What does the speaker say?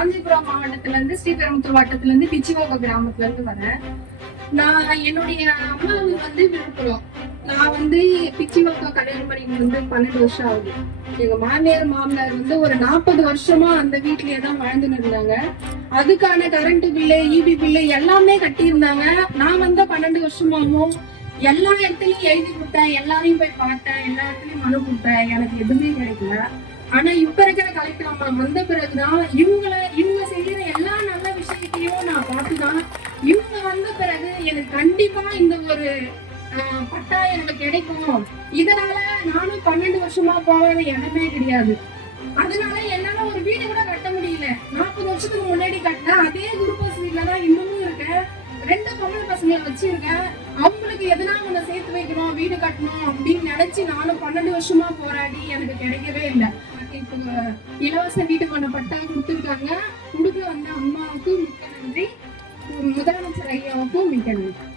காஞ்சிபுரம் மாவட்டத்துல இருந்து ஸ்ரீபெரும்புத்தூர் வட்டத்துல இருந்து பிச்சிவாக்க கிராமத்துல இருந்து வரேன். நான் என்னுடைய அம்மா வந்து விழுப்புரம். நான் வந்து பிச்சிவாக்கா கல்யாணம் பண்ணி வந்து 12 வருஷம் ஆகுது. எங்க மாமியார் வந்து ஒரு 40 வருஷமா அந்த வீட்லயே தான் வாழ்ந்துன்னு இருந்தாங்க. அதுக்கான கரண்ட் பில்லு, ஈபி பில்லு எல்லாமே கட்டி இருந்தாங்க. நான் வந்து 12 வருஷமாவும் எல்லா இடத்துலயும் எழுதி கொடுத்தேன், எல்லாரையும் போய் பார்த்தேன், எல்லா இடத்துலயும் மனு கொடுத்தேன். எனக்கு எதுவுமே கிடைக்கல. ஆனா இப்ப இருக்கிற கலெக்டர் அம்மா வந்த பிறகுதான் இவங்க செய்யற எல்லா நல்ல விஷயத்தையும் நான் பார்த்துதான் இவங்க வந்த பிறகு எனக்கு கண்டிப்பா இந்த ஒரு பட்டா எனக்கு கிடைக்கும். இதனால நானும் 12 வருஷமா போகாத இடமே கிடையாது. அதனால என்னால ஒரு வீடு கூட கட்ட முடியல. 40 வருஷத்துக்கு முன்னாடி கட்டின அதே குரூப் வீட்ல தான் இன்னமும் இருக்கேன். 2 பொம்பளை பசங்களை வச்சிருக்கேன். அவங்களுக்கு எதனா ஒண்ணு சேர்த்து வைக்கணும், வீடு கட்டணும் அப்படின்னு நினைச்சு நானும் 12 வருஷமா போராடி எனக்கு கிடைக்கவே இல்லை. இப்போ இலவச வீட்டு மன பட்டா கொடுத்துருக்காங்க. கொடுக்க வந்த அம்மாவுக்கு மிக்க நன்றி. முதலமைச்சர் ஐயாவுக்கும் மிக்க நன்றி.